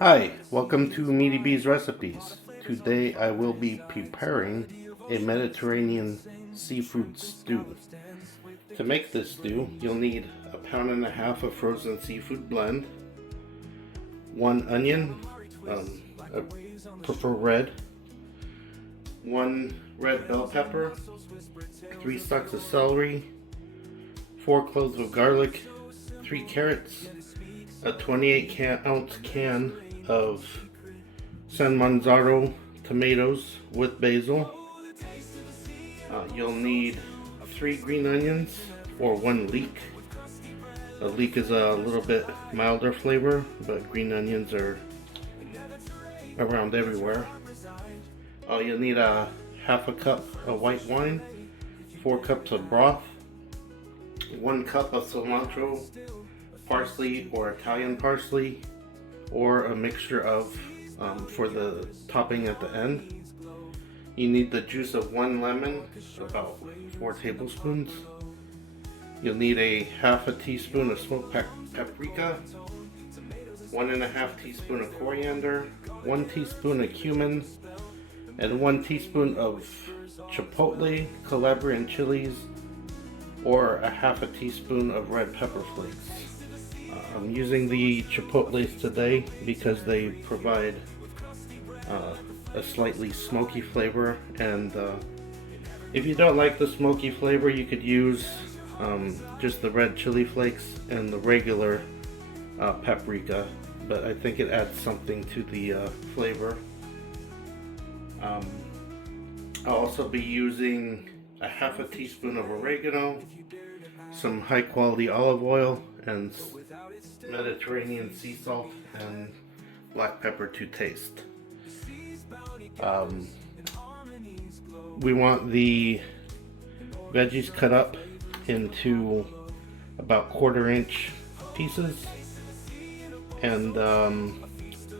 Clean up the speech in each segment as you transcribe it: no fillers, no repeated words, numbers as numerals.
Hi, welcome to Meaty-B's recipes. Today I will be preparing a Mediterranean seafood stew. To make this stew, you'll need a pound and a half of frozen seafood blend, one onion, I prefer red, one red bell pepper, 3 stalks of celery, 4 cloves of garlic, 3 carrots, a 28-ounce can of San Marzano Tomatoes with basil. You'll need 3 green onions or 1 leek. A leek is a little bit milder flavor, but green onions are around everywhere. You'll need a half a cup of white wine, 4 cups of broth, 1 cup of cilantro, parsley or Italian parsley, or a mixture of for the topping at the end. You need the juice of 1 lemon, about 4 tablespoons. You'll need a half a teaspoon of smoked paprika, 1.5 teaspoon of coriander, 1 teaspoon of cumin, and 1 teaspoon of Chipotle Calabrian chilies, or a half a teaspoon of red pepper flakes. I'm using the Chipotles today because they provide a slightly smoky flavor, and if you don't like the smoky flavor, you could use just the red chili flakes and the regular paprika, but I think it adds something to the flavor. I'll also be using a half a teaspoon of oregano, some high quality olive oil, and Mediterranean sea salt and black pepper to taste. We want the veggies cut up into about 1/4 inch pieces, and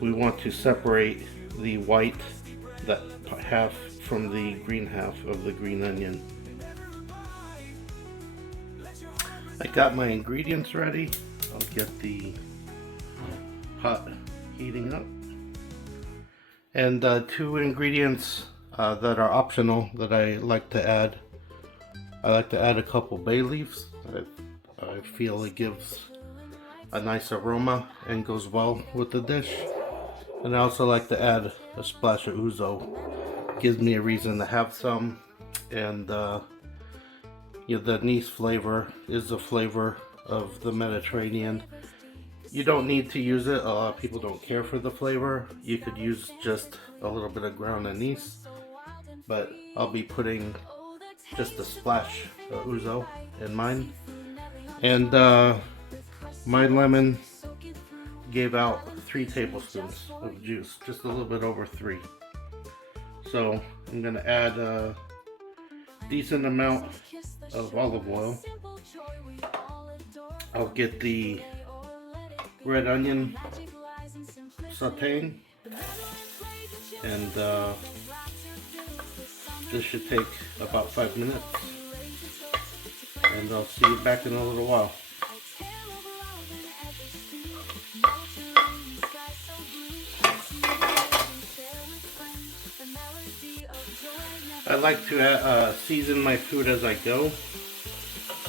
we want to separate the white, that half, from the green half of the green onion. I got my ingredients ready. I'll get the pot heating up. And 2 ingredients that are optional that I like to add. I like to add a couple bay leaves. I feel it gives a nice aroma and goes well with the dish. And I also like to add a splash of ouzo. Gives me a reason to have some. And the anise flavor is the flavor of the Mediterranean. You don't need to use it. A lot of people don't care for the flavor. You could use just a little bit of ground anise, but I'll be putting just a splash of ouzo in mine. And my lemon gave out 3 tablespoons of juice, just a little bit over 3. So I'm gonna add a decent amount of olive oil. I'll get the red onion sauteing, and this should take about 5 minutes, and I'll see you back in a little while. I like to season my food as I go,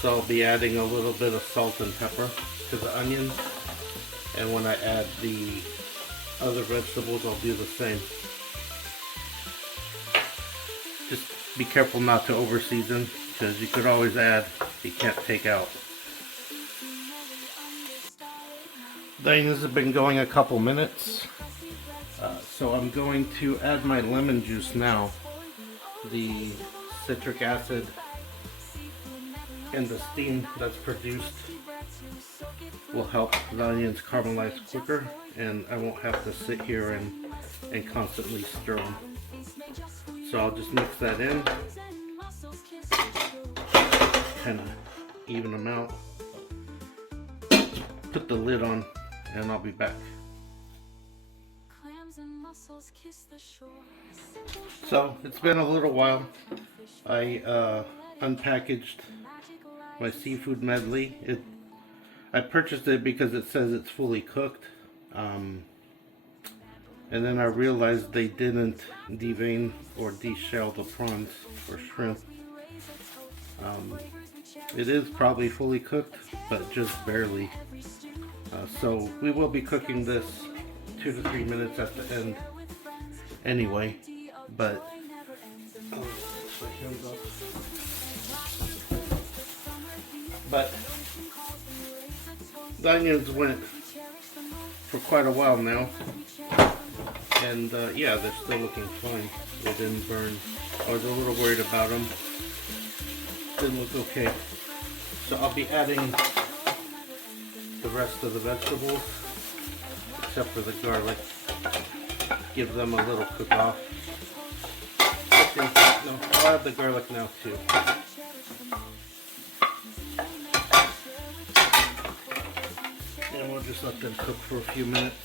so I'll be adding a little bit of salt and pepper to the onions, and when I add the other vegetables, I'll do the same. Just be careful not to over season, because you could always add, you can't take out. The onions have been going a couple minutes, so I'm going to add my lemon juice now. The citric acid and the steam that's produced will help the onions caramelize quicker, and I won't have to sit here and constantly stir them. So I'll just mix that in, kind of even them out, put the lid on, and I'll be back. So it's been a little while. I unpackaged my seafood medley. I purchased it because it says it's fully cooked. And then I realized they didn't devein or deshell the prawns or shrimp. It is probably fully cooked, but just barely. So we will be cooking this 2 to 3 minutes at the end anyway. But the onions went for quite a while now. And yeah, they're still looking fine. They didn't burn. I was a little worried about them. Didn't look okay. So I'll be adding the rest of the vegetables, except for the garlic. Give them a little cook off. No, I'll add the garlic now too. And we'll just let them cook for a few minutes.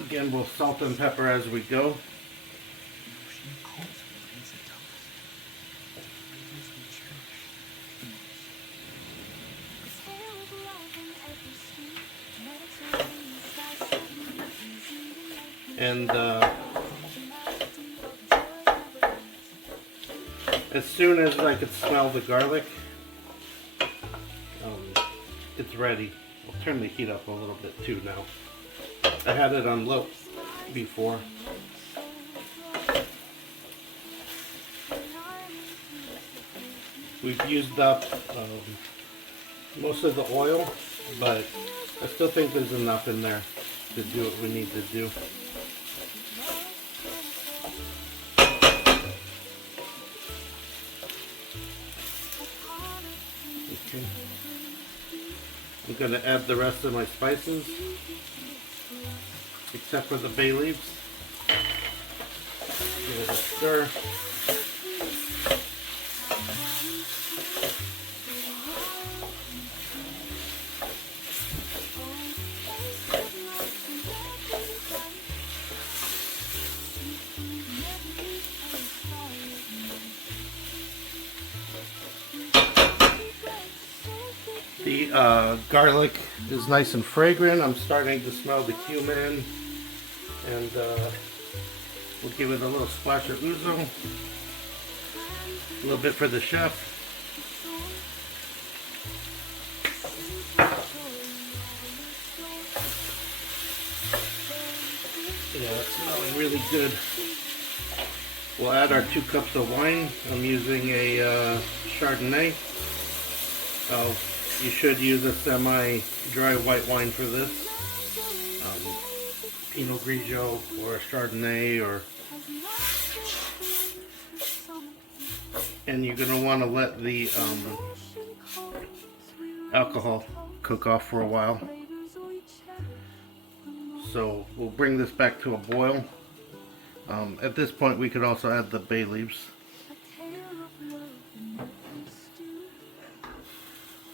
Again, we'll salt and pepper as we go. And as soon as I could smell the garlic, it's ready. I'll turn the heat up a little bit too now. I had it on low before. We've used up most of the oil, but I still think there's enough in there to do what we need to do. Okay. I'm going to add the rest of my spices, except for the bay leaves. Give it a stir. The garlic is nice and fragrant. I'm starting to smell the cumin, and we'll give it a little splash of ouzo, a little bit for the chef. Yeah, it's smelling really good. We'll add our 2 cups of wine. I'm using a Chardonnay. You should use a semi-dry white wine for this. Pinot Grigio or a Chardonnay, and you're going to want to let the alcohol cook off for a while. So we'll bring this back to a boil. At this point we could also add the bay leaves.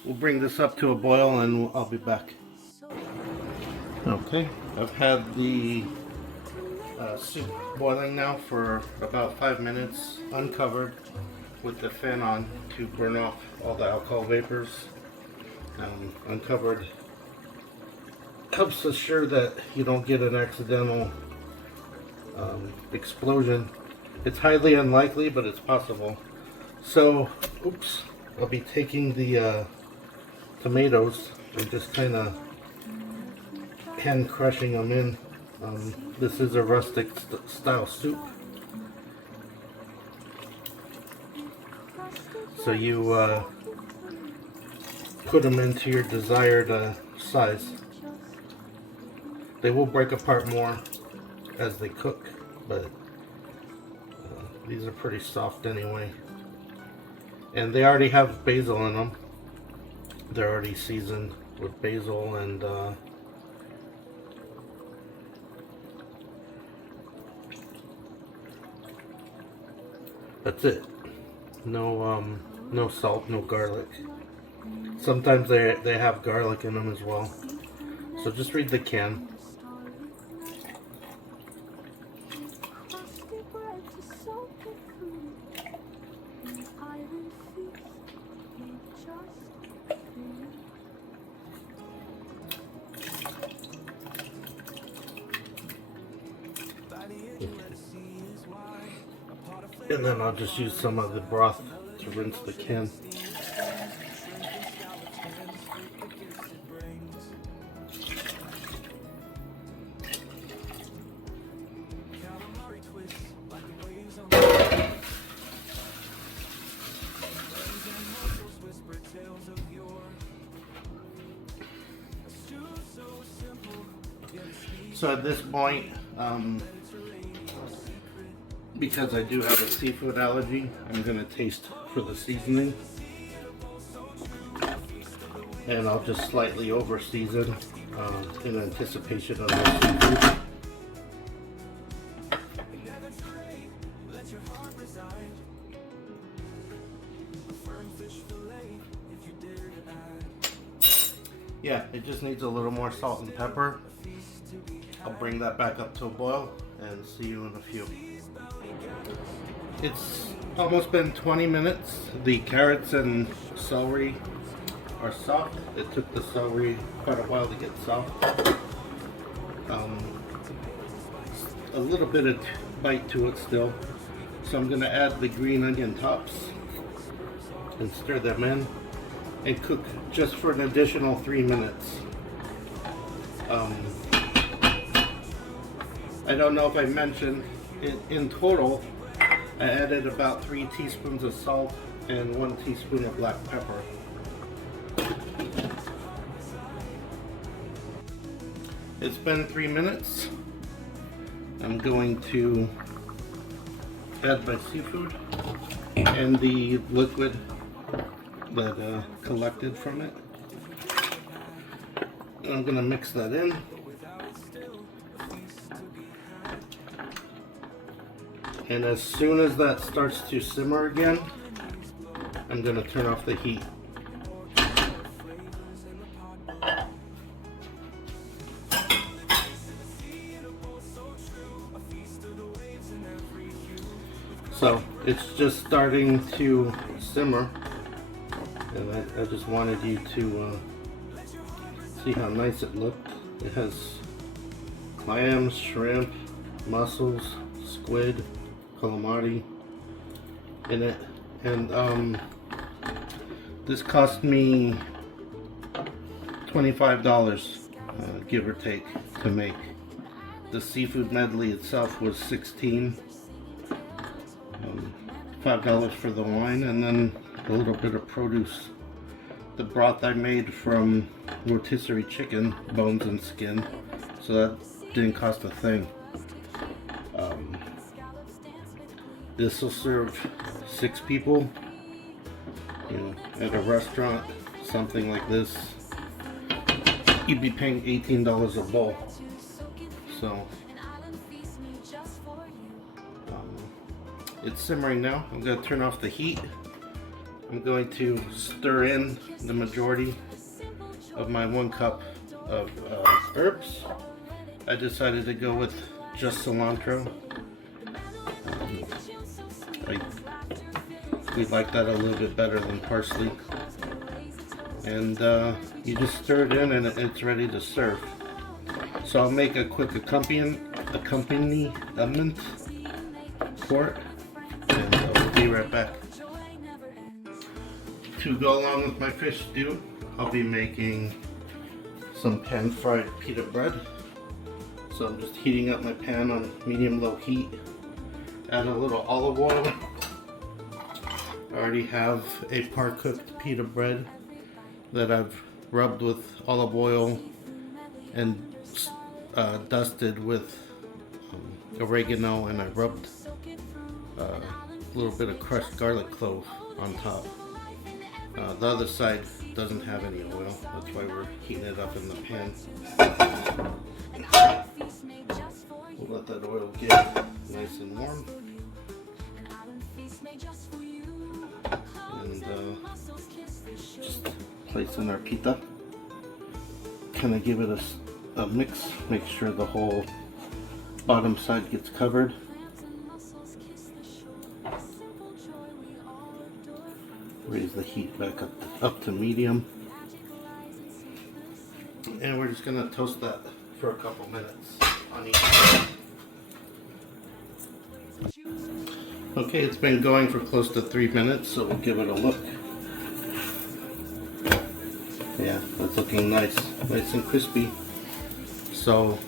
We'll bring this up to a boil and I'll be back. Okay, I've had the soup boiling now for about 5 minutes, uncovered, with the fan on to burn off all the alcohol vapors. Uncovered helps assure that you don't get an accidental explosion. It's highly unlikely, but it's possible. So, oops, I'll be taking the tomatoes and just kind of hand crushing them in. This is a rustic style soup, so you put them into your desired size. They will break apart more as they cook, but these are pretty soft anyway, and they already have basil in them. They're already seasoned with basil and that's it. No salt, no garlic. Sometimes they have garlic in them as well. So just read the can. And then I'll just use some of the broth to rinse the can. So at this point, because I do have a seafood allergy, I'm going to taste for the seasoning. And I'll just slightly over season in anticipation of the seafood. Yeah, it just needs a little more salt and pepper. I'll bring that back up to a boil and see you in a few. It's almost been 20 minutes. The carrots and celery are soft. It took the celery quite a while to get soft. A little bit of bite to it still. So I'm going to add the green onion tops and stir them in and cook just for an additional 3 minutes. I don't know if I mentioned, in total, I added about 3 teaspoons of salt and 1 teaspoon of black pepper. It's been 3 minutes. I'm going to add my seafood and the liquid that collected from it. And I'm going to mix that in. And as soon as that starts to simmer again, I'm going to turn off the heat. So it's just starting to simmer, and I just wanted you to see how nice it looked. It has clams, shrimp, mussels, squid, calamari in it, and this cost me $25, give or take, to make. The seafood medley itself was $16, $5 for the wine, and then a little bit of produce. The broth I made from rotisserie chicken, bones and skin, so that didn't cost a thing. This will serve 6 people. You know, at a restaurant, something like this, you'd be paying $18 a bowl. So it's simmering now. I'm going to turn off the heat. I'm going to stir in the majority of my 1 cup of herbs. I decided to go with just cilantro. We like that a little bit better than parsley. And you just stir it in and it's ready to serve. So I'll make a quick accompaniment quart, and we'll be right back. To go along with my fish stew, I'll be making some pan-fried pita bread. So I'm just heating up my pan on medium-low heat. Add a little olive oil. I already have a par-cooked pita bread that I've rubbed with olive oil and dusted with oregano, and I rubbed a little bit of crushed garlic clove on top. The other side doesn't have any oil, that's why we're heating it up in the pan. We'll let that oil get nice and warm. And just place in our pita. Kind of give it a mix, make sure the whole bottom side gets covered. Raise the heat back up to up to medium. And we're just gonna toast that for a couple minutes on each side. Okay, it's been going for close to 3 minutes, so we'll give it a look. Yeah, that's looking nice and crispy. So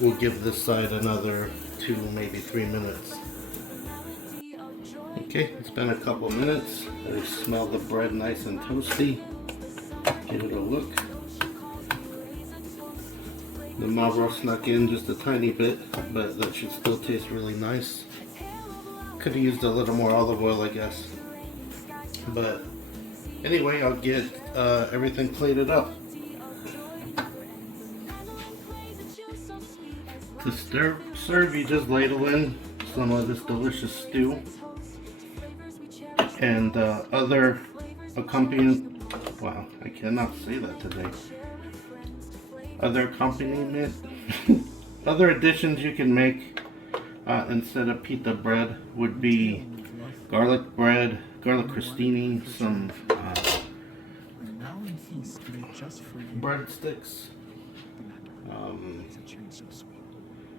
we'll give this side another 2, maybe 3 minutes. Okay, it's been a couple minutes. I smell the bread nice and toasty. Give it a look. The marble snuck in just a tiny bit, but that should still taste really nice. Could have used a little more olive oil, I guess. But anyway, I'll get everything plated up. To serve, you just ladle in some of this delicious stew and other accompanying. Wow, I cannot say that today. Other accompaniment, other additions you can make instead of pita bread would be garlic bread, garlic crostini, some breadsticks.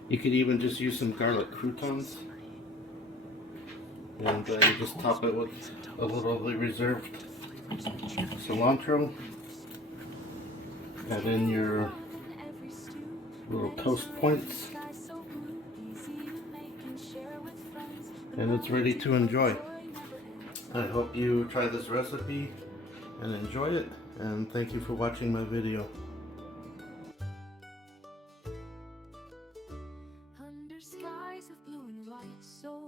You could even just use some garlic croutons, and you just top it with a little of the reserved cilantro. Add in your little toast points, and it's ready to enjoy. I hope you try this recipe and enjoy it, and thank you for watching my video. Under skies of blue and white, so